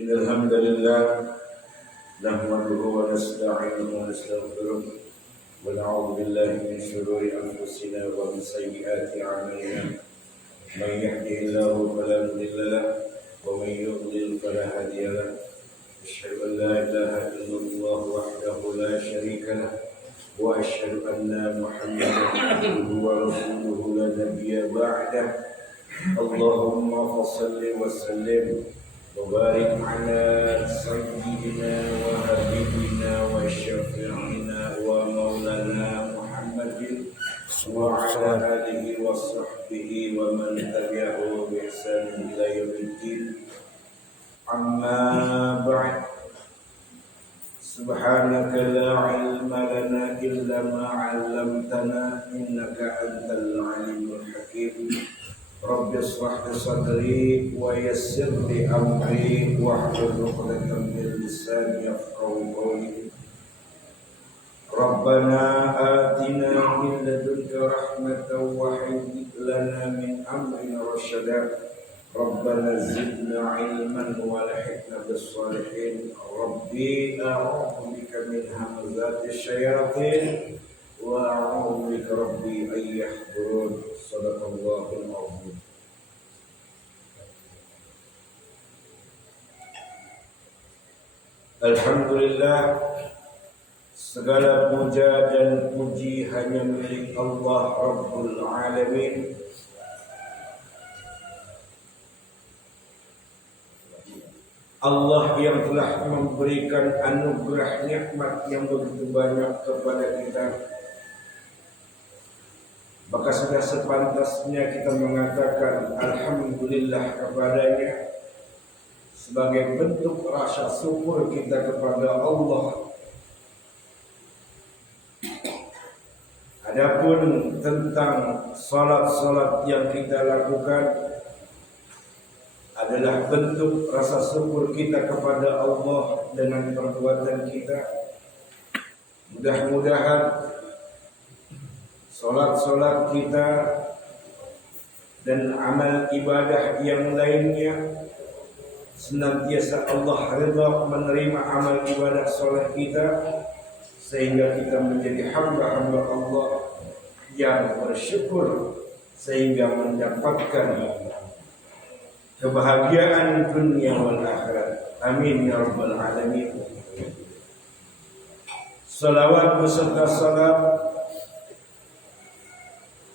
إن الحمد لله نحمده ونستعينه ونستغفره ونعوذ بالله من شرور أنفسنا ومن سيئات أعمالنا من يهده الله فلا مضل له ومن يضلل فلا هادي له أشهد أن لا إله إلا الله وحده لا شريك له وأشهد أن محمدا عبده ورسوله لا نبي بعده اللهم صل وسلم وبارك على سيدنا وحبيبنا وشفيعنا ومولانا محمد وعلى آله وصحبه ومن تبعه بإحسان إلى يوم الدين أما بعد سبحانك لا علم لنا إلا ما علمتنا إنك أنت العليم الحكيم رب اشرح لي صدري ويسر لي أمري واحلل عقدة من لساني يفقهوا قولي ربنا آتنا من لدنك رحمة وهيئ لنا من أمرنا رشدا ربنا زدنا علما والحقنا بالصالحين ربي أعوذ بك من همزات الشياطين وأعوذ بك ربي أن يحضرون صدق الله العظيم. Alhamdulillah, segala puja dan puji hanya milik Allah Rabbul Alamin. Allah yang telah memberikan anugerah nikmat yang begitu banyak kepada kita. Maka sudah sepantasnya kita mengatakan Alhamdulillah kepadanya sebagai bentuk rasa syukur kita kepada Allah. Adapun tentang salat-salat yang kita lakukan adalah bentuk rasa syukur kita kepada Allah dengan perbuatan kita. Mudah-mudahan salat-salat kita dan amal ibadah yang lainnya senantiasa Allah ridha menerima amal ibadah salat kita sehingga kita menjadi hamba-hamba Allah yang bersyukur sehingga mendapatkan kebahagiaan dunia wal akhirat. Amin ya rabbal alamin. Salawat beserta salam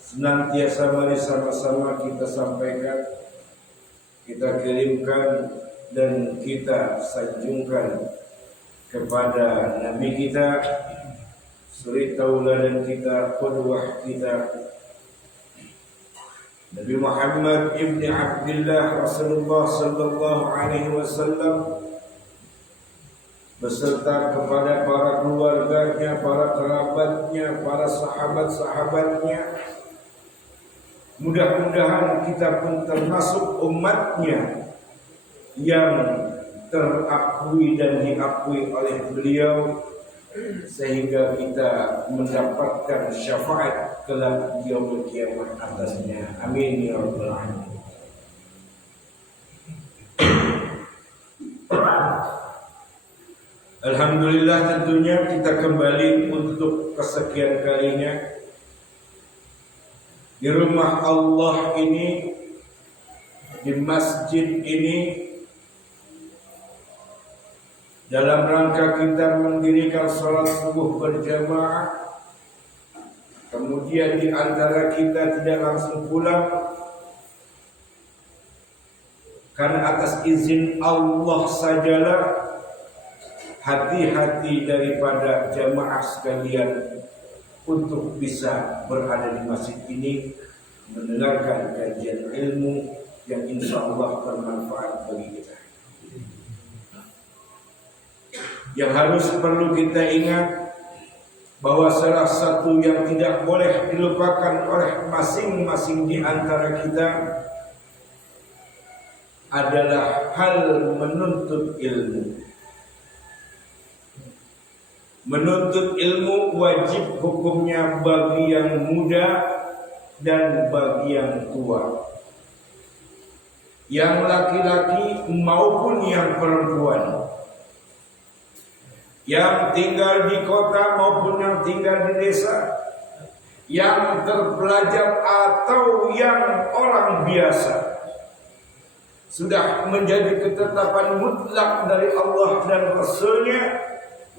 senantiasa mari sama-sama kita sampaikan, kita kirimkan dan kita sanjungkan kepada Nabi kita, suri tauladan kita, qudwah kita, Nabi Muhammad ibn Abdullah Rasulullah sallallahu alaihi wasallam beserta kepada para keluarganya, para kerabatnya, para sahabat-sahabatnya. Mudah-mudahan kita pun termasuk umatnya yang terakui dan diakui oleh beliau sehingga kita mendapatkan syafaat kelak yaumul kiamat atasnya. Amin ya rabbal alamin. Alhamdulillah, tentunya kita kembali untuk kesekian kalinya di rumah Allah ini, di masjid ini, dalam rangka kita mendirikan salat subuh berjamaah. Kemudian di antara kita tidak langsung pulang karena atas izin Allah sajalah. Hati-hati daripada jamaah sekalian untuk bisa berada di masjid ini mendengarkan kajian ilmu yang insya Allah bermanfaat bagi kita. Yang harus perlu kita ingat bahwa salah satu yang tidak boleh dilupakan oleh masing-masing di antara kita adalah hal menuntut ilmu. Menuntut ilmu wajib hukumnya bagi yang muda dan bagi yang tua. yang laki-laki maupun yang perempuan, yang tinggal di kota maupun yang tinggal di desa, yang terpelajar atau yang orang biasa, sudah menjadi ketetapan mutlak dari Allah dan Rasul-Nya,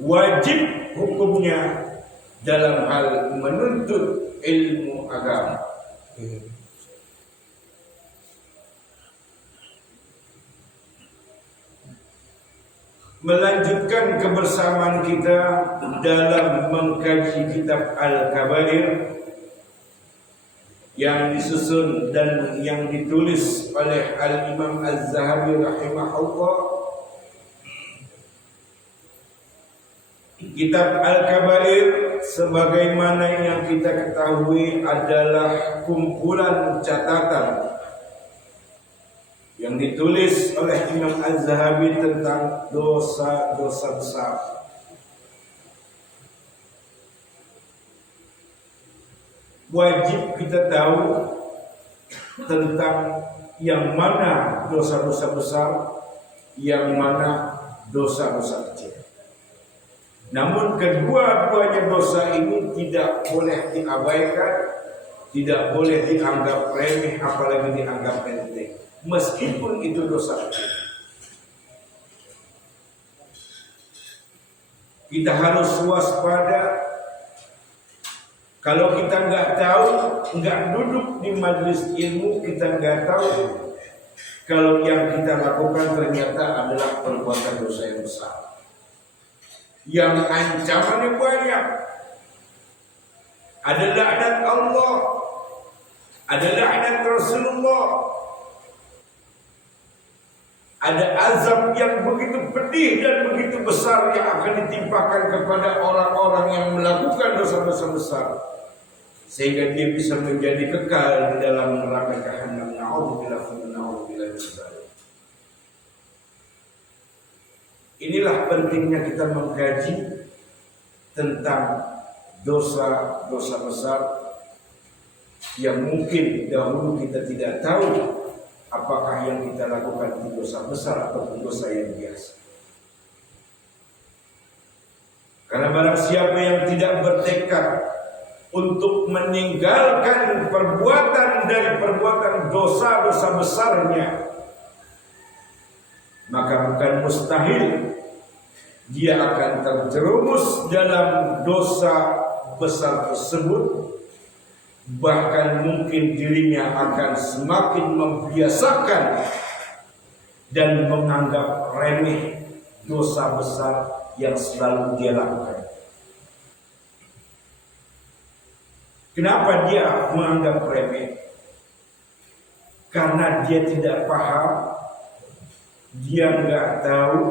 wajib hukumnya dalam hal menuntut ilmu agama. Melanjutkan kebersamaan kita dalam mengkaji kitab Al-Kabair yang disusun dan yang ditulis oleh Al-Imam Az-Zahabi rahimahullah. Kitab Al-Kabair sebagaimana yang kita ketahui adalah kumpulan catatan yang ditulis oleh Imam Az-Zahabi tentang dosa-dosa besar. Wajib kita tahu tentang yang mana dosa-dosa besar, yang mana dosa-dosa kecil. Namun kedua-duanya dosa ini tidak boleh diabaikan, tidak boleh dianggap remeh, apalagi dianggap enteng. Meskipun itu dosa kecil, kita harus waspada. Kalau kita nggak tahu, nggak duduk di majelis ilmu, kita nggak tahu kalau yang kita lakukan ternyata adalah perbuatan dosa yang besar, yang ancamannya banyak. Ada laknat Allah, ada laknat Rasulullah, ada azab yang begitu pedih dan begitu besar yang akan ditimpakan kepada orang-orang yang melakukan dosa-dosa besar, sehingga dia bisa menjadi kekal di dalam neraka jahanam. Na'udzubillah min dzalik. Inilah pentingnya kita mengkaji tentang dosa-dosa besar yang mungkin dahulu kita tidak tahu apakah yang kita lakukan itu dosa besar atau dosa yang biasa. Karena barang siapa yang tidak bertekad untuk meninggalkan perbuatan dari perbuatan dosa-dosa besarnya, maka bukan mustahil dia akan terjerumus dalam dosa besar tersebut. Bahkan mungkin dirinya akan semakin membiasakan dan menganggap remeh dosa besar yang selalu dia lakukan. Kenapa dia menganggap remeh? Karena dia tidak paham, dia nggak tahu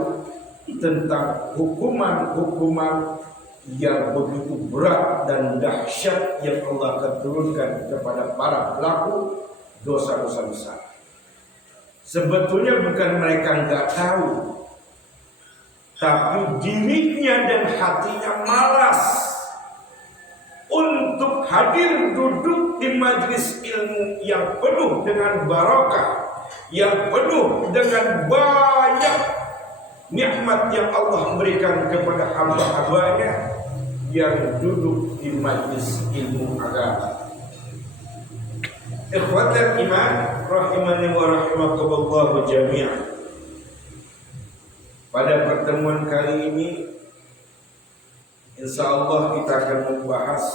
tentang hukuman-hukuman yang begitu berat dan dahsyat yang Allah akan turunkan kepada para pelaku dosa-dosa besar. Sebetulnya bukan mereka nggak tahu, tapi dirinya dan hatinya malas untuk hadir duduk di majelis ilmu yang penuh dengan barakah, yang penuh dengan banyak nikmat yang Allah berikan kepada hamba-hambanya yang duduk di majelis ilmu agama. Ikhwatal iman rahimani wa rahimakumullah jami'an. Pada pertemuan kali ini insyaallah kita akan membahas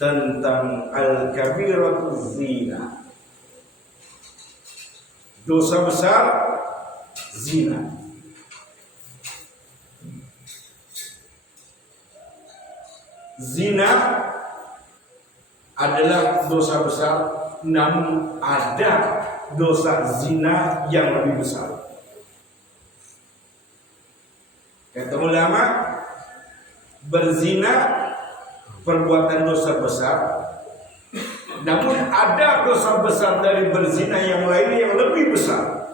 tentang al-kabiratuz zina. Dosa besar zina. Zina adalah dosa besar, namun ada dosa zina yang lebih besar. Kata ulama, berzina perbuatan dosa besar, namun ada dosa besar dari berzina yang lain yang lebih besar,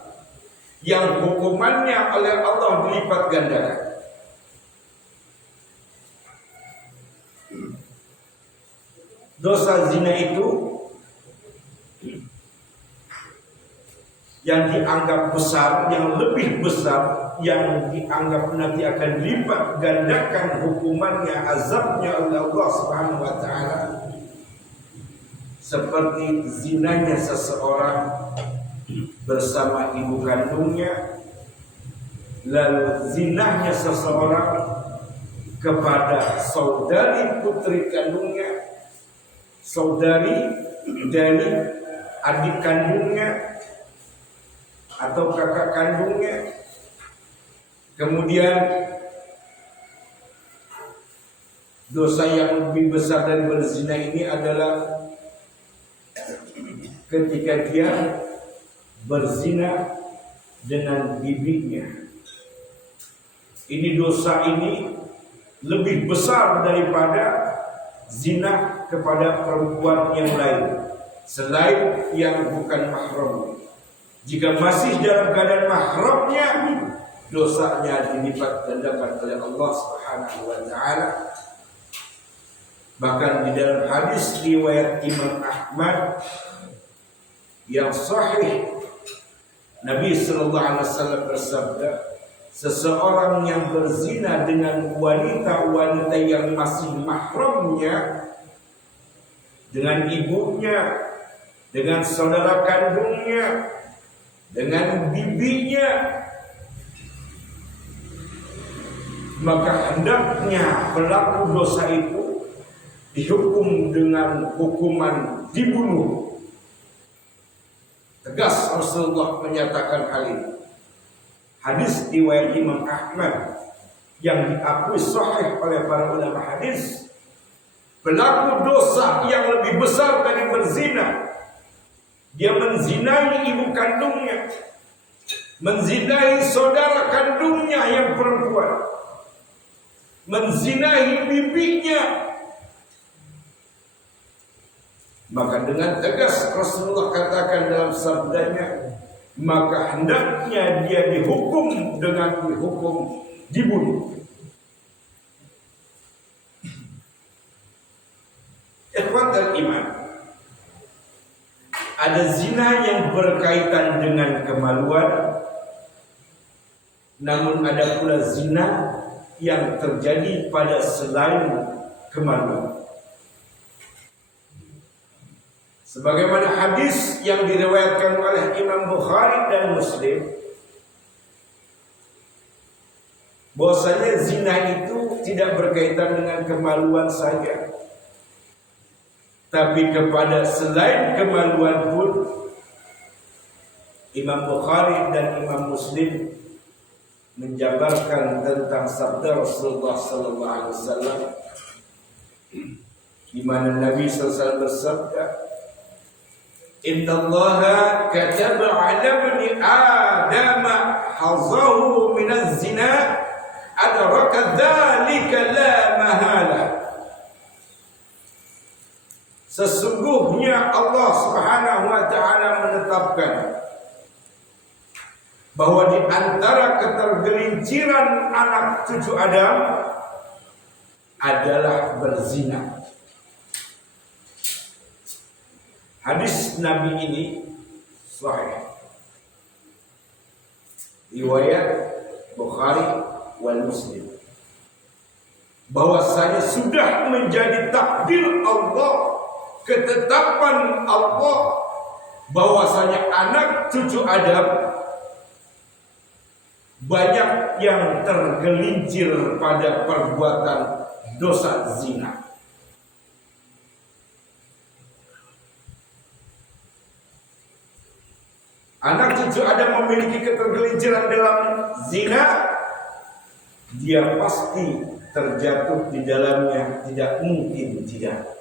yang hukumannya oleh Allah dilipat gandakan. Dosa zina itu yang dianggap besar, yang lebih besar, yang dianggap nanti akan lipat gandakan hukumannya, azabnya oleh Allah Subhanahu wa taala. Seperti zinanya seseorang bersama ibu kandungnya, lalu zinahnya seseorang kepada saudari putri kandungnya, saudari dari adik kandungnya atau kakak kandungnya. Kemudian dosa yang lebih besar dari berzina ini adalah ketika dia berzina dengan bibinya. Ini dosa ini lebih besar daripada zina kepada perempuan yang lain selain yang bukan mahram. Jika masih dalam keadaan mahramnya, dosanya dilipat gandakan oleh Allah Subhanahu wa taala. Bahkan di dalam hadis riwayat Imam Ahmad yang sahih, Nabi sallallahu alaihi wasallam bersabda, seseorang yang berzina dengan wanita-wanita yang masih mahramnya, dengan ibunya, dengan saudara kandungnya, dengan bibinya, maka hendaknya pelaku dosa itu dihukum dengan hukuman dibunuh. Tegas Rasulullah menyatakan hal ini. Hadis riwayat Imam Ahmad yang diakui sahih oleh para ulama hadis. Pelaku dosa yang lebih besar dari berzina, dia menzinai ibu kandungnya, menzinai saudara kandungnya yang perempuan, menzinai bibinya. Maka dengan tegas Rasulullah katakan dalam sabdanya, maka hendaknya dia dihukum dengan hukum dibunuh. Ikhwatal iman, ada zina yang berkaitan dengan kemaluan, namun ada pula zina yang terjadi pada selain kemaluan. Sebagaimana hadis yang diriwayatkan oleh Imam Bukhari dan Muslim, bahwasanya zina itu tidak berkaitan dengan kemaluan saja, tapi kepada selain kemaluan pun. Imam Bukhari dan Imam Muslim menjabarkan tentang sabda Rasulullah sallallahu alaihi wasallam, di mana Nabi sallallahu alaihi wasallam bersabda, Innallaha kataba 'ala ibni Adam hazahu minaz zina adraka dzalika la mahala. Sesungguhnya Allah Subhanahu wa taala menetapkan bahwa di antara ketergelinciran anak cucu Adam adalah berzina. Hadis Nabi ini sahih, riwayat Bukhari wal Muslim, bahwasanya sudah menjadi takdir Allah, ketetapan Allah, bahwasanya anak cucu Adam banyak yang tergelincir pada perbuatan dosa zina. Anak cucu Adam memiliki ketergelinciran dalam zina, dia pasti terjatuh di dalamnya, tidak mungkin tidak.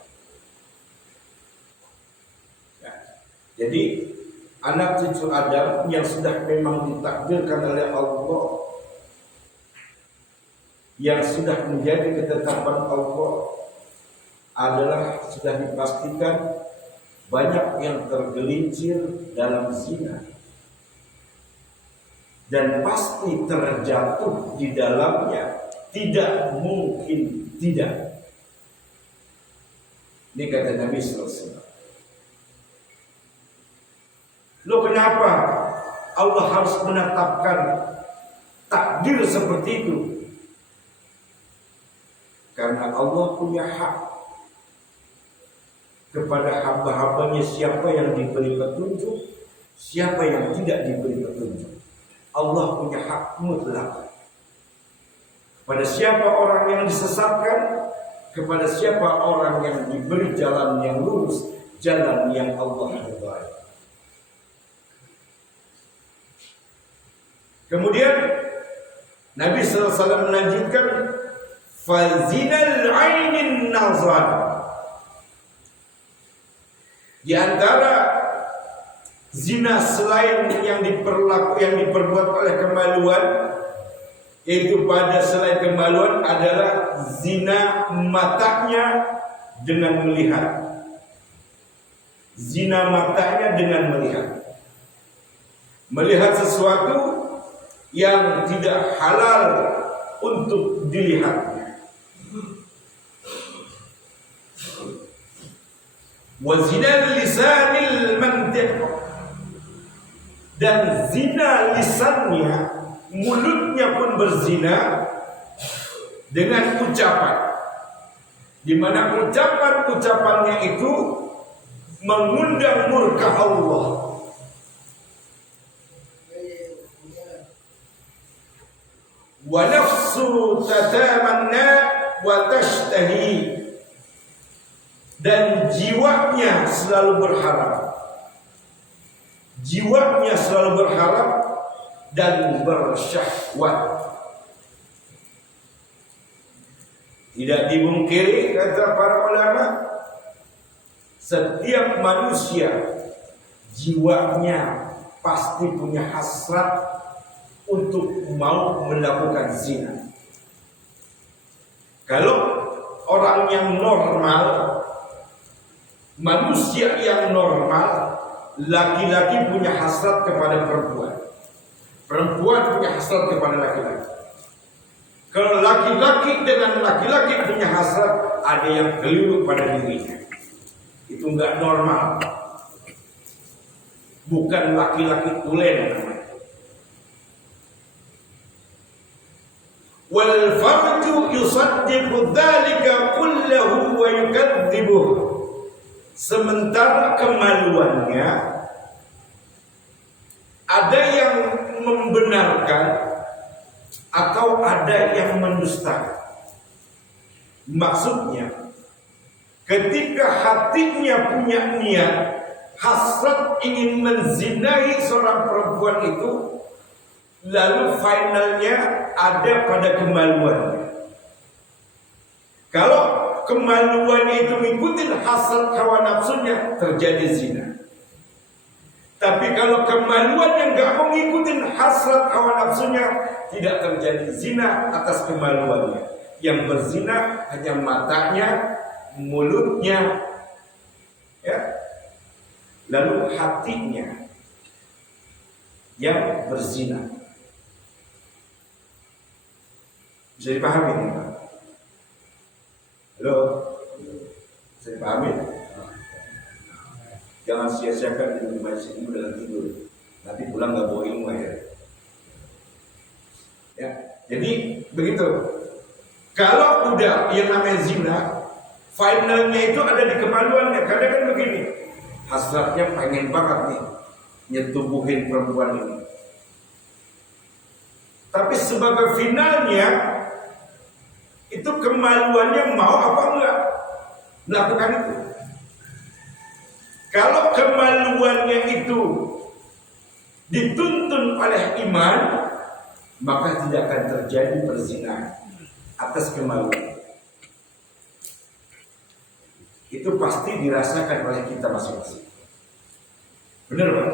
Jadi anak cucu Adam yang sudah memang ditakdirkan oleh Allah, yang sudah menjadi ketetapan Allah, adalah sudah dipastikan banyak yang tergelincir dalam zina dan pasti terjatuh di dalamnya, tidak mungkin tidak. Ini kata Nabi sallallahu alaihi wasallam. Lo kenapa Allah harus menetapkan takdir seperti itu? Karena Allah punya hak kepada hamba-hambanya, siapa yang diberi petunjuk, siapa yang tidak diberi petunjuk. Allah punya hak mutlak kepada siapa orang yang disesatkan, kepada siapa orang yang diberi jalan yang lurus, jalan yang Allah ridhai. Kemudian Nabi sallallahu alaihi wasallam melanjutkan, fazinal ainin nazar. Di antara zina selain yang diperbuat oleh kemaluan, yaitu pada selain kemaluan adalah zina matanya dengan melihat. Zina matanya dengan melihat. Melihat sesuatu yang tidak halal untuk dilihatnya. Wa zina lisanil mantiq, dan zina lisannya, mulutnya pun berzina dengan ucapan, di mana ucapannya itu mengundang murka Allah. Wa nafsu tatamanna wa tashtahi, dan jiwanya selalu berharap. Jiwanya selalu berharap dan bersyahwat. Tidak dimungkiri, kata para ulama, setiap manusia jiwanya pasti punya hasrat untuk mau melakukan zina. Kalau orang yang normal, manusia yang normal, laki-laki punya hasrat kepada perempuan, perempuan punya hasrat kepada laki-laki. Kalau laki-laki dengan laki-laki punya hasrat, ada yang keliru pada dirinya. Itu enggak normal. Bukan laki-laki tulen namanya. Wal farju yusaddiqu dzalika kullahu wa yukadzibuh. Sementara kemaluannya ada yang membenarkan atau ada yang mendustakan. Maksudnya, ketika hatinya punya niat hasrat ingin menzinai seorang perempuan itu, lalu finalnya ada pada kemaluannya. Kalau kemaluannya itu mengikuti hasrat hawa nafsunya, terjadi zina. Tapi kalau kemaluannya nggak mengikuti hasrat hawa nafsunya, tidak terjadi zina atas kemaluannya. Yang berzina hanya matanya, mulutnya, ya, lalu hatinya yang berzina. Bisa dipahami ini, Pak? Halo? Bisa dipahami? Jangan sia-siakan di majlis ini dengan tidur. Nanti pulang nggak bawa ilmu ya. Ya, jadi begitu. Kalau udah yang namanya zina, finalnya itu ada di kemaluannya. Kadang kan begini, hasratnya pengen banget nih nyetubuhin perempuan ini. Tapi sebagai finalnya, itu kemaluannya mau apa enggak melakukan itu. Kalau kemaluannya itu dituntun oleh iman, maka tidak akan terjadi perzinahan atas kemaluan. Itu pasti dirasakan oleh kita masing-masing. Benar Pak?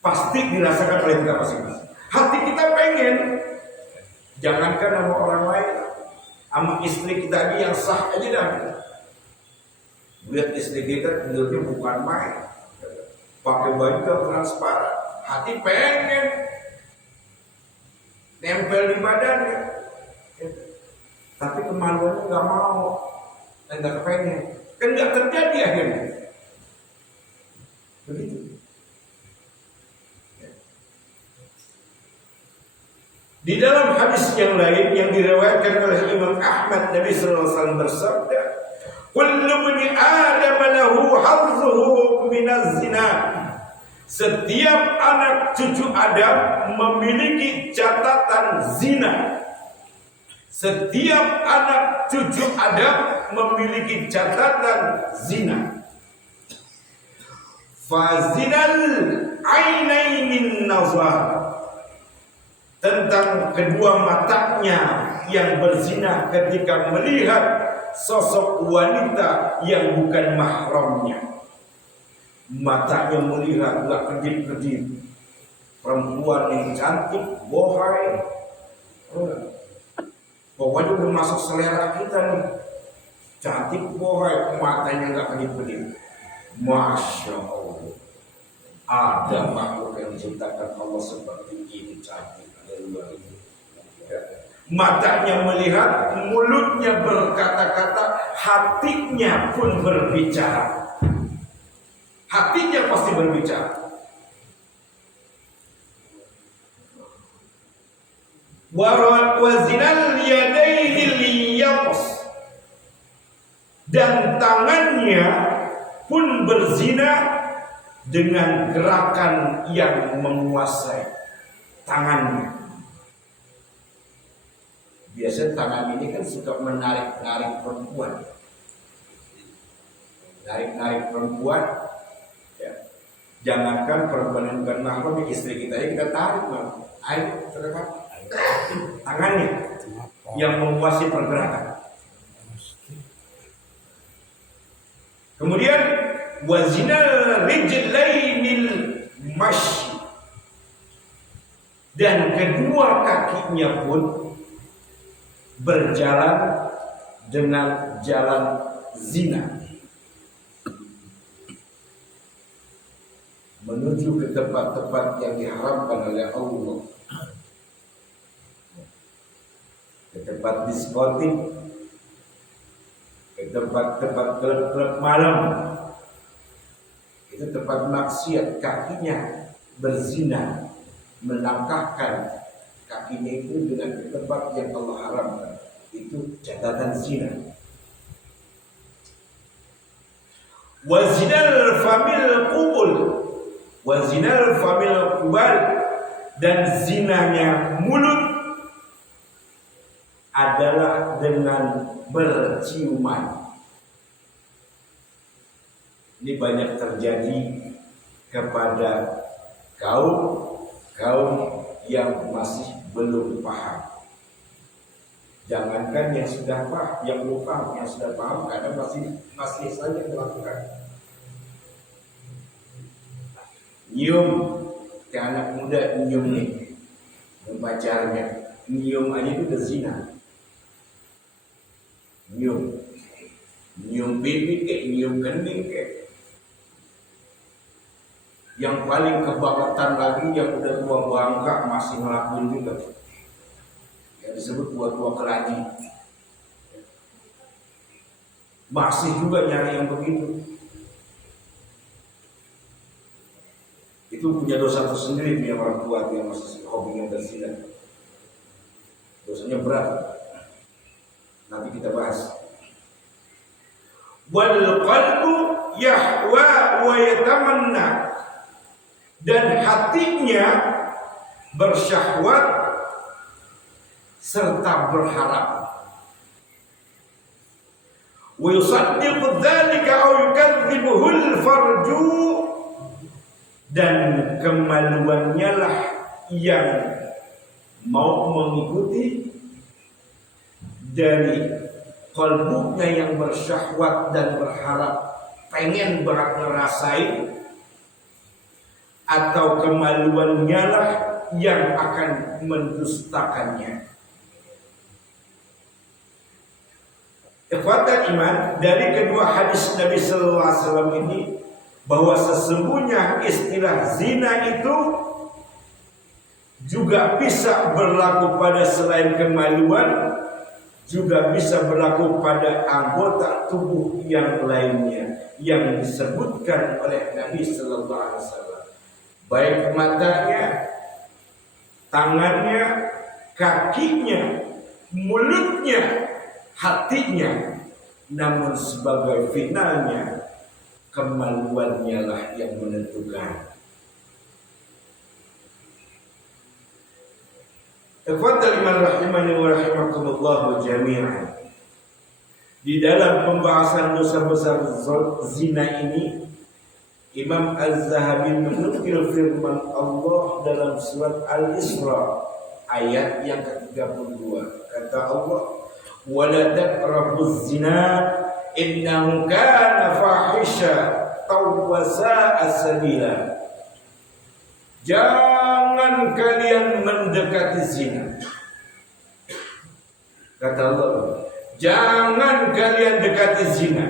Pasti dirasakan oleh kita masing-masing. Hati kita pengen, jangankan sama orang lain, sama istri kita ini yang sah aja dah. Lihat istri kita tidurnya bukan main, pakai baju transparan, hati pengen nempel di badannya, tapi kemaluannya nggak mau, dan nggak kepengen, kan nggak terjadi akhirnya. Begitu. Di dalam hadis yang lain yang diriwayatkan oleh Imam Ahmad, Nabi sallallahu alaihi wasallam bersabda, "Kullu bani Adam lahu hazzuhu minaz zina." Setiap anak cucu Adam memiliki catatan zina. Setiap anak cucu Adam memiliki catatan zina. Fazinal ainainin nazar. Tentang kedua matanya yang berzina ketika melihat sosok wanita yang bukan mahramnya. Matanya melihat gak kedip-kedip, perempuan yang cantik, bohai, pokoknya udah masuk selera kita nih. Cantik, bohai, matanya gak kedip-kedip. Masya Allah, ada makhluk yang diciptakan Allah seperti ini, cantik. Matanya melihat, mulutnya berkata-kata, hatinya pun berbicara. Hatinya pasti berbicara. Wazinal yadaihi liyaqs, dan tangannya pun berzina dengan gerakan yang menguasai tangannya. Biasanya tangan ini kan suka menarik-narik perempuan. Narik-narik perempuan, ya. Jangankan perempuan yang bukan mahram, istri kita ya kita tarik, ayo, terdekat. Tangannya yang menguasai pergerakan. Kemudian wazinal rijlainil masy, dan kedua kakinya pun berjalan dengan jalan zina menuju ke tempat-tempat yang diharamkan oleh Allah, ke tempat diskotik, ke tempat-tempat klub-klub malam. Itu tempat maksiat, kakinya berzina, melangkahkan kakinya itu dengan tempat yang Allah haramkan. Itu catatan zina. Wazinal famil qubul, wazinal famil qubal, dan zinanya mulut adalah dengan berciuman. Ini banyak terjadi kepada kaum yang masih belum paham. Jangankan yang sudah paham, yang belum paham, yang sudah paham kadang masih saja melakukan. Nyium, ke anak muda nyium nih, pacarnya, nyium aja itu udah zina. Nyium pipi kayak nyium kening kayak. Yang paling kebangetan lagi yang udah tua bangka masih ngelakuin juga. Yang disebut tua-tua kelaji. Masih juga nyari yang begitu. Itu punya dosa tersendiri, punya orang tua yang masih hobinya berzina. Dosanya berat. Nanti kita bahas. Wal qalbu yahwa wa yatamanna, dan hatinya bersyahwat serta berharap. Wa yusaddiqu dzalika aw yukadzibuhul farju, dan kemaluannya lah yang mau mengikuti dari kalbunya yang bersyahwat dan berharap pengen berat ngerasain, atau kemaluannya lah yang akan mendustakannya. Ikhwatal iman, dari kedua hadis Nabi sallallahu alaihi wasallam ini bahwa sesungguhnya istilah zina itu juga bisa berlaku pada selain kemaluan, juga bisa berlaku pada anggota tubuh yang lainnya yang disebutkan oleh Nabi sallallahu alaihi wasallam. Baik matanya, tangannya, kakinya, mulutnya, hatinya. Namun sebagai finalnya, kemaluannya lah yang menentukan. Ikhwatal iman rahimani wa rahimakumullah jami'an. Di dalam pembahasan dosa besar zina ini, Imam Az-Zahabi menukil firman Allah dalam surat Al-Isra ayat yang ke-32. Kata Allah, "Wala taqrabuz zina innahu kana fahisha wa sa'a sabila." Jangan kalian mendekati zina. Kata Allah, jangan kalian dekati zina.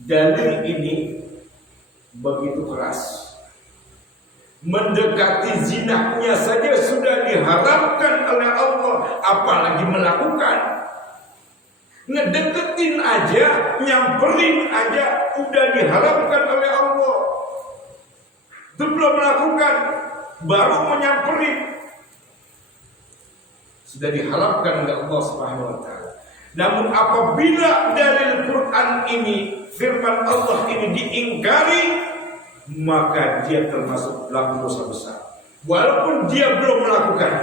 Dalil ini begitu keras. Mendekati zinanya saja sudah diharamkan oleh Allah, apalagi melakukan. Ngedeketin aja, nyamperin aja udah diharamkan oleh Allah. Itu belum melakukan, baru menyamperin. Sudah diharamkan oleh Allah Subhanahu wa taala. Namun apabila dalil Quran ini, firman Allah ini diingkari, maka dia termasuk pelaku dosa besar. Walaupun dia belum melakukan,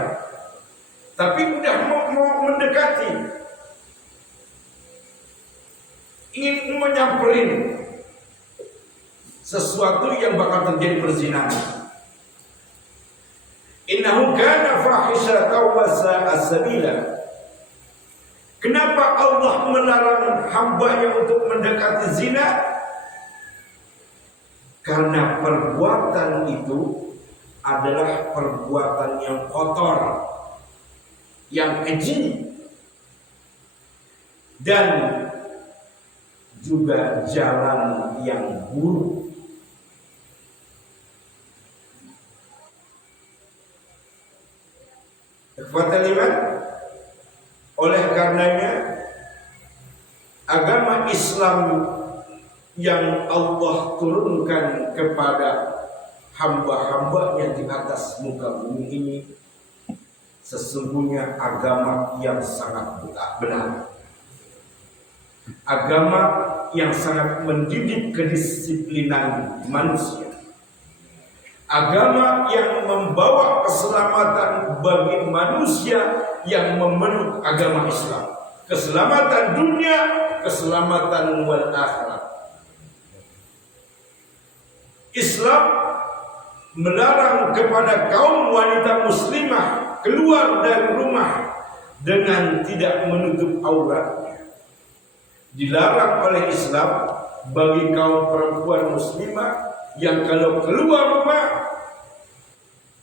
tapi sudah mau mendekati, ingin menyamperin sesuatu yang bakal terjadi perzinahan. Innahu kana fahishatan wa sa'a sabila. Kenapa Allah melarang hambanya untuk mendekati zina? Karena perbuatan itu adalah perbuatan yang kotor, yang keji, dan juga jalan yang buruk. Ikhwatal iman, oleh karenanya agama Islam yang Allah turunkan kepada hamba-hambanya di atas muka bumi ini sesungguhnya agama yang sangat benar, agama yang sangat mendidik kedisiplinan manusia, agama yang membawa keselamatan bagi manusia yang memeluk agama Islam, keselamatan dunia, keselamatan wal akhirat. Islam melarang kepada kaum wanita muslimah keluar dari rumah dengan tidak menutup auratnya. Dilarang oleh Islam bagi kaum perempuan muslimah yang kalau keluar rumah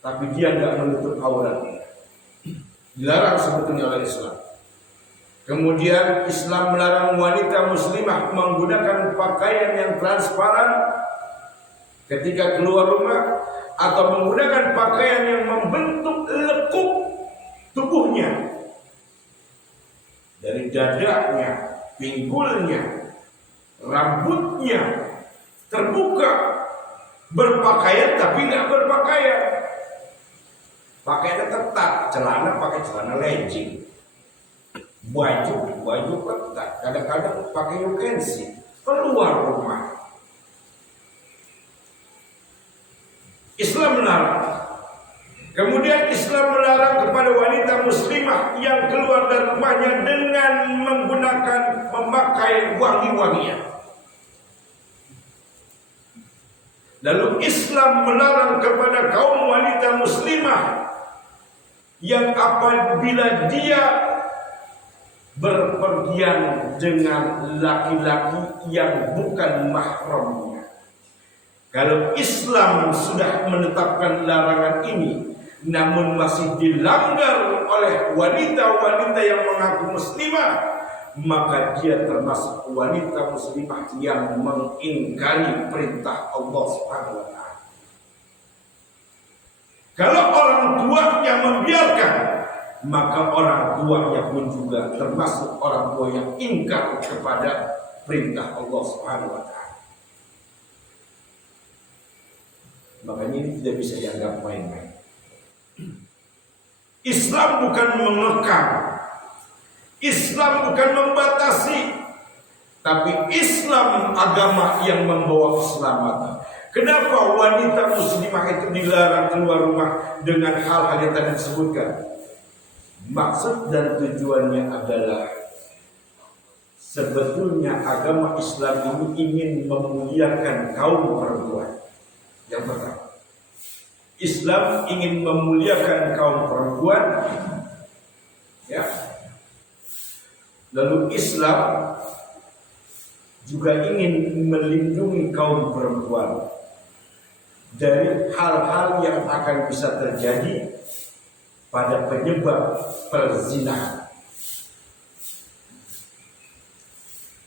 tapi dia nggak menutup auratnya. Dilarang sebetulnya oleh Islam. Kemudian Islam melarang wanita muslimah menggunakan pakaian yang transparan ketika keluar rumah, atau menggunakan pakaian yang membentuk lekuk tubuhnya dari dadanya, pinggulnya, rambutnya terbuka, berpakaian tapi nggak berpakaian, pakaiannya ketat, celana pakai celana legging, baju ketat, kadang-kadang pakai ukensi, keluar rumah. Islam melarang. Kemudian Islam melarang kepada wanita muslimah yang keluar dari rumahnya dengan memakai wangi-wangian. Lalu Islam melarang kepada kaum wanita muslimah yang apabila dia berpergian dengan laki-laki yang bukan mahramnya. Kalau Islam sudah menetapkan larangan ini, namun masih dilanggar oleh wanita-wanita yang mengaku muslimah, maka dia termasuk wanita muslimah yang mengingkari perintah Allah Subhanahu wa taala. Kalau orang tuanya membiarkan, maka orang tuanya pun juga termasuk orang tua yang ingkar kepada perintah Allah Subhanahu wa taala. Makanya ini tidak bisa dianggap main-main. Islam bukan mengekang, Islam bukan membatasi, tapi Islam agama yang membawa keselamatan. Kenapa wanita muslimah itu dilarang keluar rumah dengan hal-hal yang tadi disebutkan? Maksud dan tujuannya adalah sebetulnya agama Islam ini ingin memuliakan kaum perempuan. Yang pertama, Islam ingin memuliakan kaum perempuan, ya. Lalu Islam juga ingin melindungi kaum perempuan dari hal-hal yang akan bisa terjadi pada penyebab perzinahan.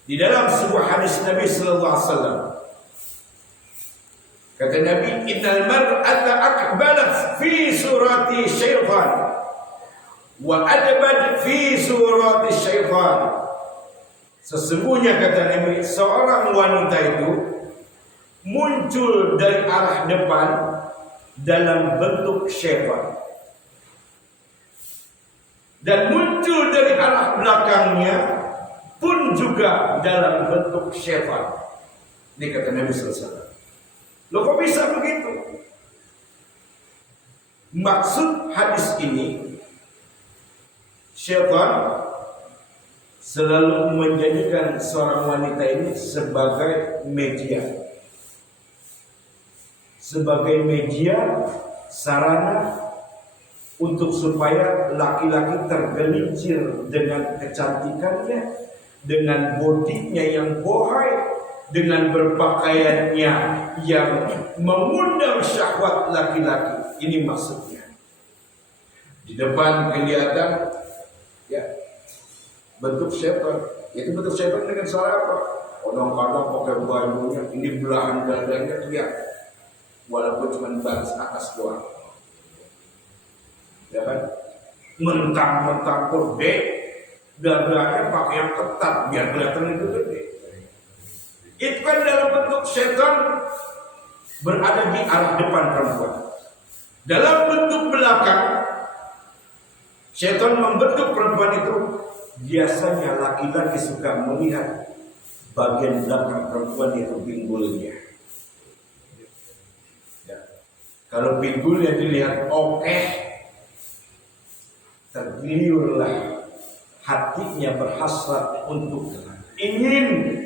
Di dalam sebuah hadis Nabi sallallahu alaihi wasallam, kata Nabi, innal mar'ata aqbalat fi surati syaitan wa adbat fi surati syaitan. Sesungguhnya kata Nabi, seorang wanita itu muncul dari arah depan dalam bentuk syaitan, dan muncul dari arah belakangnya pun juga dalam bentuk syaitan. Ini kata Nabi sallallahu alaihi wasallam. Loh, kok bisa begitu? Maksud hadis ini, syaitan selalu menjadikan seorang wanita ini sebagai media, sarana untuk supaya laki-laki tergelincir dengan kecantikannya, dengan bodinya yang bohai, dengan berpakaiannya yang mengundang syahwat laki-laki. Ini maksudnya. Di depan kelihatan, ya, bentuk setan. Itu bentuk setan dengan cara apa? Kadang-kadang pakai bajunya, ini belahan dadanya kelihatan, walaupun cuma baris atas doang. Ya kan? Mentang-mentang gede, dadanya pakai yang ketat biar kelihatan itu gede. Itu kan dalam bentuk setan berada di arah depan perempuan. Dalam bentuk belakang, setan membentuk perempuan itu. Biasanya laki-laki suka melihat bagian belakang perempuan itu pinggulnya. Ya. Kalau pinggulnya dilihat oke, tergiurlah hatinya berhasrat untuk ingin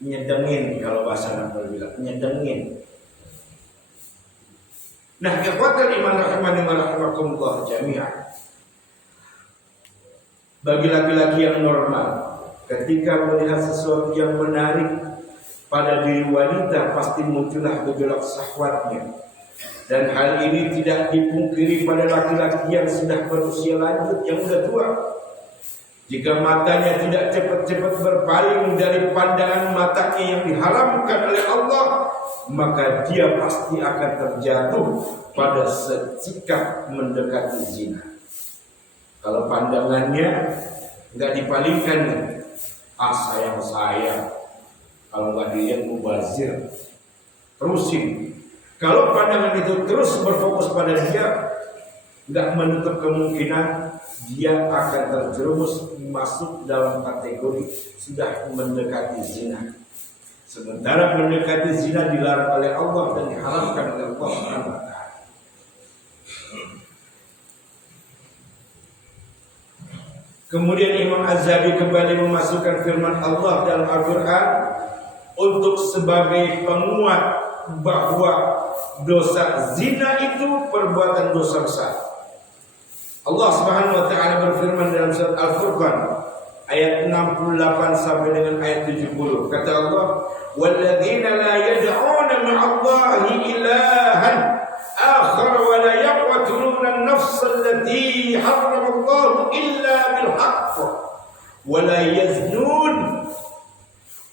nyedengin, kalau bahasa Nabi bilang nyedengin. Nah, ikhwatal iman rahimani wa rahimakumullah jami'an. Bagi laki-laki yang normal, ketika melihat sesuatu yang menarik pada diri wanita, pasti muncullah gejolak syahwatnya. Dan hal ini tidak dipungkiri pada laki-laki yang sudah berusia lanjut, yang sudah tua. Jika matanya tidak cepat-cepat berpaling dari pandangan matanya yang diharamkan oleh Allah, maka dia pasti akan terjatuh pada sikap mendekati zina. Kalau pandangannya nggak dipalingkan, sayang, kalau nggak dilihat mubazir, terusin. Kalau pandangan itu terus berfokus pada dia, nggak menutup kemungkinan dia akan terjerumus masuk dalam kategori sudah mendekati zina. Sementara mendekati zina dilarang oleh Allah dan diharamkan oleh Allah Subhanahu wa taala. Kemudian Imam Az-Zahabi kembali memasukkan firman Allah dalam Al-Quran untuk sebagai penguat bahwa dosa zina itu perbuatan dosa besar. Allah Subhanahu wa taala berfirman dalam surat Al-Furqan ayat 68 sampai dengan ayat 70. Kata Allah, "Walladzina la yad'una ma'allahi ilahan akhar wa la yaqtuluna an-nafs allati harrama Allah illa bil haqq wa la yaznun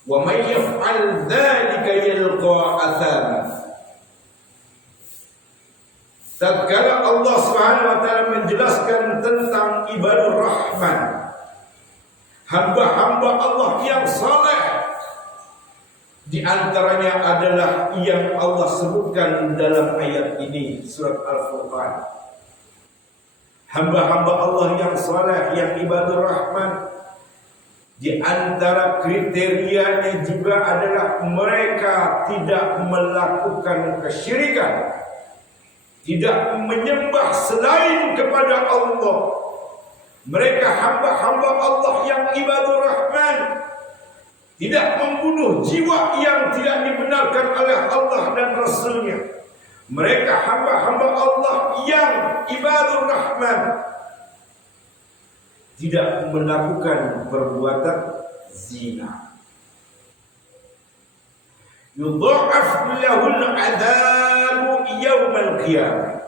wa may yaf'al dzalika yalqa athama." Tatkala Allah Subhanahu wa taala menjelaskan tentang ibadur rahman, hamba-hamba Allah yang saleh, Di antaranya adalah yang Allah sebutkan dalam ayat ini, surat Al-Furqan. Hamba-hamba Allah yang saleh, yang ibadur rahman, di antara kriterianya juga adalah mereka tidak melakukan kesyirikan, tidak menyembah selain kepada Allah. Mereka hamba-hamba Allah yang ibadur rahman, tidak membunuh jiwa yang tidak dibenarkan oleh Allah dan Rasulnya. Mereka hamba-hamba Allah yang ibadur rahman, tidak melakukan perbuatan zina. Yudha'af lahul 'adzabu yaumal qiyamah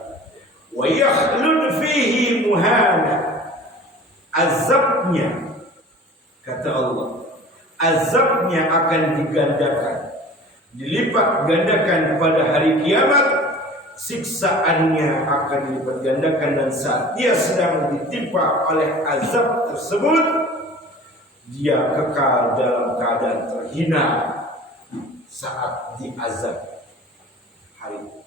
wa yakhlud fihi muhana. Azabnya, kata Allah, azabnya akan digandakan, dilipat gandakan pada hari kiamat. Siksaannya akan dilipat gandakan, dan saat dia sedang ditimpa oleh azab tersebut, dia kekal dalam keadaan terhina saat diazab hari itu.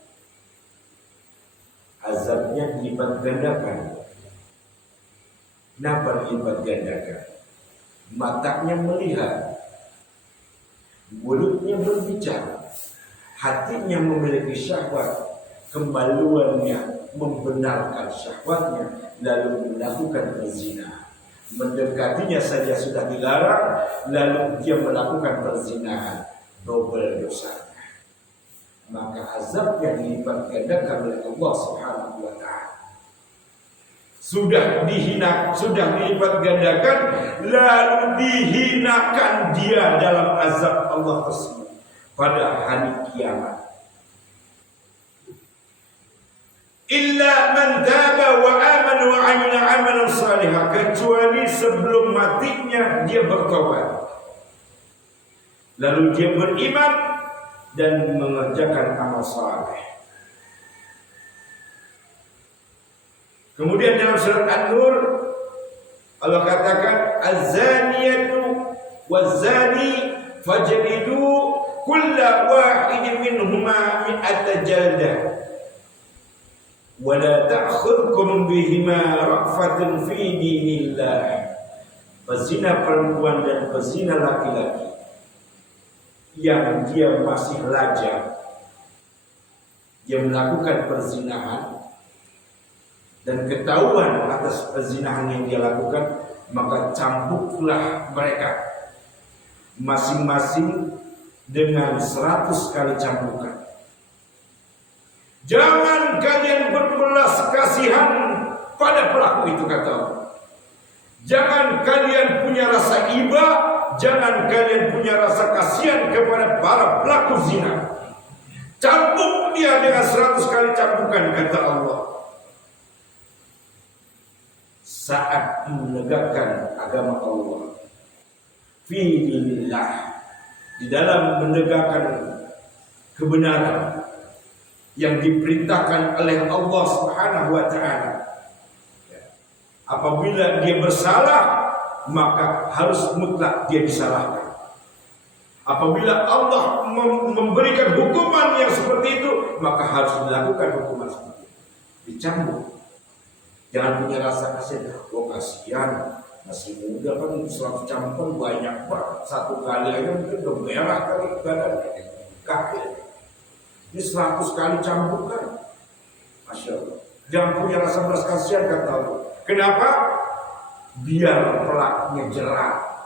Azabnya dilipat gandakan. Kenapa dilipat gandakan? Matanya melihat, mulutnya berbicara, hatinya memiliki syahwat, kemaluannya membenarkan syahwatnya, lalu melakukan perzinahan. Mendekatinya saja sudah dilarang, lalu dia melakukan perzinahan, double dosanya. Maka azabnya dilipat gandakan oleh Allah Subhanahu wa ta'ala. Sudah dihina, sudah dilipat gandakan, lalu dihinakan dia dalam azab Allah tersebut pada hari kiamat. Illa man taba wa amana wa 'amila 'amalan shalihan, kecuali sebelum matinya dia bertobat, lalu dia beriman dan mengerjakan amal saleh. Kemudian dalam surat An-Nur Allah katakan, az-zaniyatu waz-zani fajlidu kulla wahidin minhuma mi'ata jaldah wa la ta'khudhukum bihima ra'fatun fi dinillah. Pezina perempuan dan pezina laki-laki yang dia masih lajang, dia melakukan perzinahan dan ketahuan atas perzinahan yang dia lakukan, maka cambuklah mereka masing-masing dengan 100 kali cambukan. Jangan kalian berbelas kasihan pada pelaku itu, kata Allah. Jangan kalian punya rasa iba, jangan kalian punya rasa kasihan kepada para pelaku zina. Cambuk dia dengan 100 kali cambukan, kata Allah. Saat menegakkan agama Allah, fi dinillah, di dalam menegakkan kebenaran yang diperintahkan oleh Allah Subhanahu wa ta'ala. Apabila dia bersalah, maka harus mutlak dia disalahkan. Apabila Allah memberikan hukuman yang seperti itu, maka harus dilakukan hukuman seperti itu, dicambuk. Jangan punya rasa kasihan, kasihan masih muda kan, 100 campukan banyak banget, satu kali aja mungkin udah merah kali badan kaki. Ini 100 kali cambukan, masya Allah. Jangan punya rasa belas kasihan, kata Allah. Kenapa? Biar pelakunya jerah,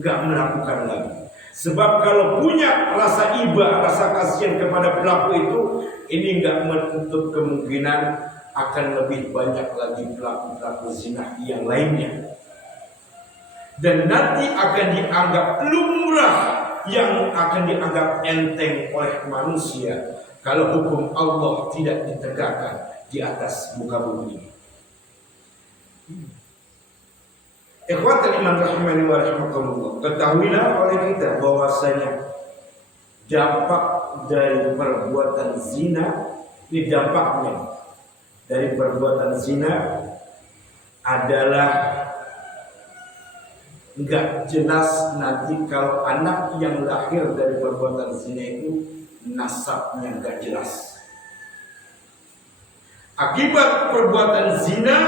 nggak melakukan lagi. Sebab kalau punya rasa iba, rasa kasihan kepada pelaku itu, ini nggak menutup kemungkinan akan lebih banyak lagi pelaku-pelaku zina yang lainnya. Dan nanti akan dianggap lumrah, yang akan dianggap enteng oleh manusia kalau hukum Allah tidak ditegakkan di atas muka bumi ini. Ikhwatul iman rahimani wa rahimakumullah, ketahuilah oleh kita bahwasanya dampak dari perbuatan zina, ini dampaknya dari perbuatan zina adalah Enggak jelas nanti kalau anak yang lahir dari perbuatan zina itu nasabnya enggak jelas. Akibat perbuatan zina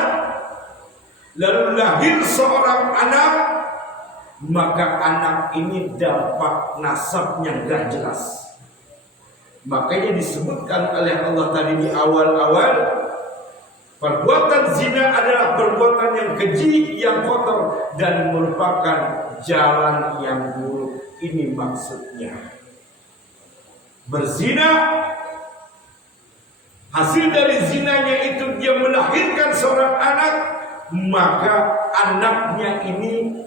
lalu lahir seorang anak, maka anak ini dampak nasabnya enggak jelas. Makanya disebutkan oleh Allah tadi di awal-awal, perbuatan zina adalah perbuatan yang keji, yang kotor, dan merupakan jalan yang buruk. Ini maksudnya. Berzina, hasil dari zinanya itu dia melahirkan seorang anak, maka anaknya ini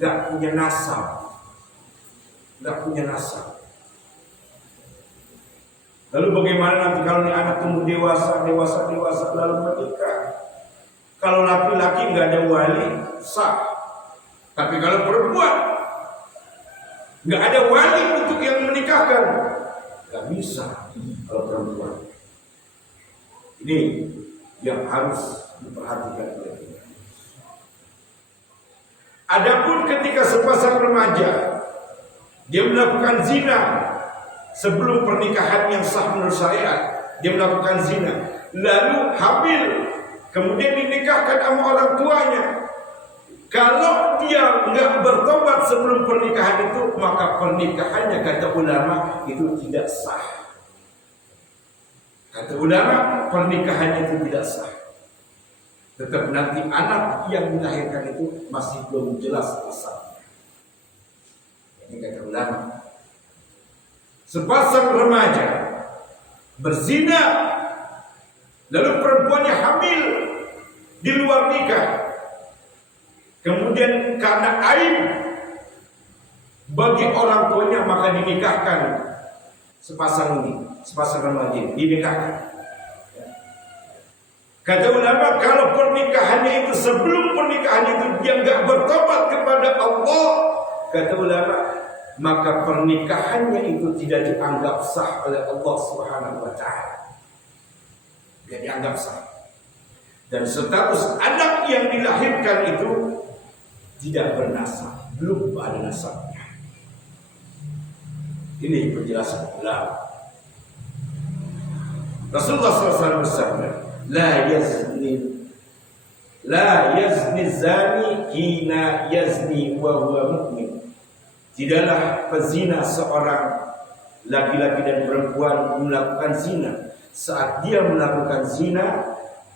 gak punya nasab. Gak punya nasab. Lalu bagaimana nanti kalau ini anak tumbuh dewasa lalu menikah? Kalau laki-laki nggak ada wali sah, tapi kalau perempuan nggak ada wali untuk yang menikahkan, nggak bisa kalau perempuan. Ini yang harus diperhatikan oleh kita. Adapun ketika sepasang remaja dia melakukan zina sebelum pernikahan yang sah menurut syariat, dia melakukan zina, lalu hamil, kemudian dinikahkan sama orang tuanya. Kalau dia nggak bertobat sebelum pernikahan itu, maka pernikahannya kata ulama itu tidak sah. Kata ulama pernikahannya itu tidak sah. Tetap nanti anak yang dilahirkan itu masih belum jelas asalnya. Ini kata ulama. Sepasang remaja berzina, lalu perempuannya hamil di luar nikah, kemudian karena aib bagi orang tuanya maka dinikahkan sepasang remaja dinikahkan. Kata ulama kalau pernikahannya itu sebelum pernikahan itu dia nggak bertobat kepada Allah, kata ulama, maka pernikahannya itu tidak dianggap sah oleh Allah Subhanahu wa taala. Tidak dianggap sah. Dan status anak yang dilahirkan itu tidak bernasab, belum ada nasabnya. Ini penjelasan ulama. Rasulullah SAW bersabda, la yazni zani hina yazni wa huwa mu'min. Tidaklah pezina seorang laki-laki dan perempuan melakukan zina. Saat dia melakukan zina,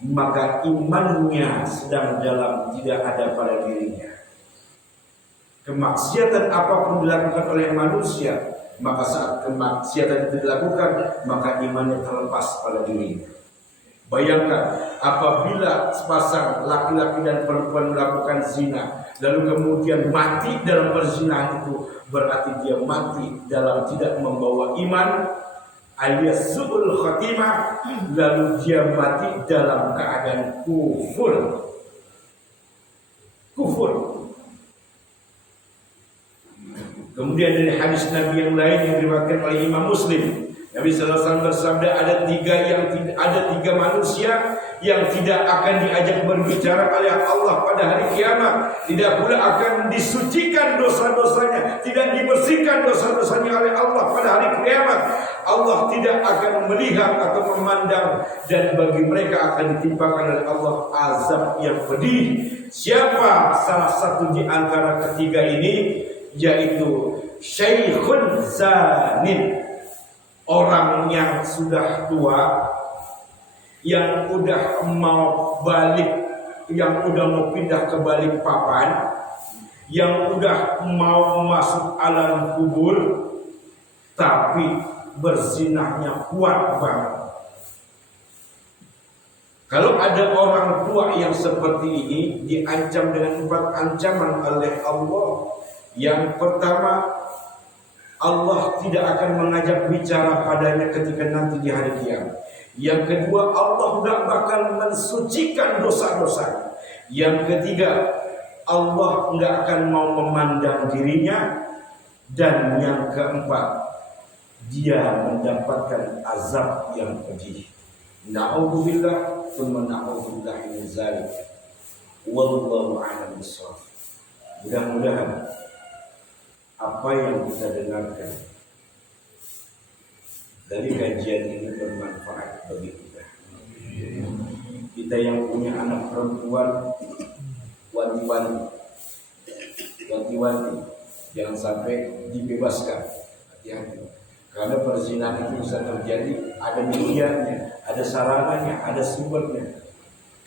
maka imannya sedang dalam, tidak ada pada dirinya. Kemaksiatan apapun dilakukan oleh manusia, maka saat kemaksiatan itu dilakukan, maka imannya terlepas pada dirinya. Bayangkan apabila sepasang laki-laki dan perempuan melakukan zina, lalu kemudian mati dalam perzinahan itu, berarti dia mati dalam tidak membawa iman, alias su'ul khatimah, lalu dia mati dalam keadaan kufur. Kemudian dari hadis Nabi yang lain yang diriwayatkan oleh Imam Muslim, Nabi sallallahu alaihi wasallam bersabda, ada tiga manusia yang tidak akan diajak berbicara oleh Allah pada hari kiamat, tidak pula akan disucikan dosa-dosanya, tidak dibersihkan dosa-dosanya oleh Allah pada hari kiamat. Allah tidak akan melihat atau memandang, dan bagi mereka akan ditimpakan oleh Allah azab yang pedih. Siapa salah satu di antara ketiga ini? Yaitu syaikhun zanin, orang yang sudah tua, yang udah mau balik, yang udah mau pindah ke balik papan, yang udah mau masuk alam kubur, tapi berzinahnya kuat banget. Kalau ada orang tua yang seperti ini, diancam dengan 4 ancaman oleh Allah. Yang pertama, Allah tidak akan mengajak bicara padanya ketika nanti di hari kiamat. Yang kedua, Allah tidak bakal mensucikan dosa-dosa. Yang ketiga, Allah tidak akan mau memandang dirinya. Dan yang keempat, dia mendapatkan azab yang pedih. Na'udzubillah, tsumma na'udzubillah min dzalik. Wallahu a'lam bishawab. Mudah-mudahan apa yang kita dengarkan dari kajian ini bermanfaat bagi kita. Kita yang punya anak perempuan, wanti-wanti, jangan sampai dibebaskan. Hati-hati. Karena perzinahan itu bisa terjadi, ada medianya, ada sarananya, ada sumbernya.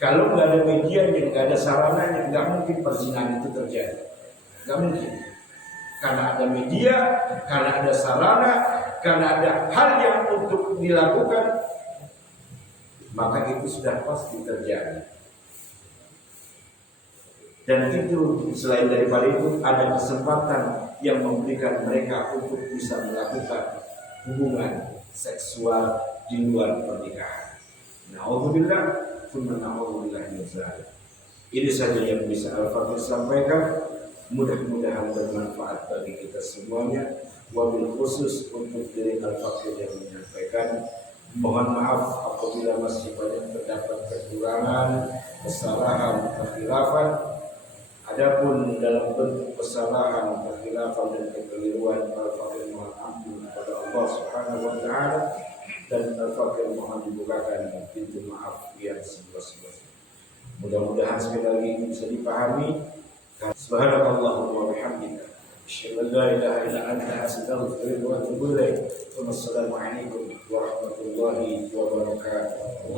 Kalau nggak ada medianya, nggak ada sarananya, nggak mungkin perzinahan itu terjadi. Nggak mungkin. Karena ada media, karena ada sarana, karena ada hal yang untuk dilakukan, maka itu sudah pasti terjadi. Dan itu selain daripada itu ada kesempatan yang memberikan mereka untuk bisa melakukan hubungan seksual di luar pernikahan. Na'udzubillah, tsumma na'udzubillah min dzalik. Ini saja yang bisa Al-Fatih sampaikan. Mudah-mudahan bermanfaat bagi kita semuanya. Wabil khusus untuk diri Al-Fatih yang menyampaikan. Mohon maaf apabila masih banyak terdapat kekurangan, kesalahan, kekhilafan. Adapun dalam bentuk kesalahan, kekhilafan dan kekeliruan, Al-Fatih mohon ampun kepada Allah Subhanahu wa taala, dan Al-Fatih mohon dibukakan pintu maaf yang seluas-luasnya. Mudah-mudahan sekali lagi bisa dipahami. Subhanallahumma wa bihamdika asyhadu an la ilaha illa anta astaghfiruka wa atubu ilaik. Wassalamu alaikum warahmatullahi wabarakatuh.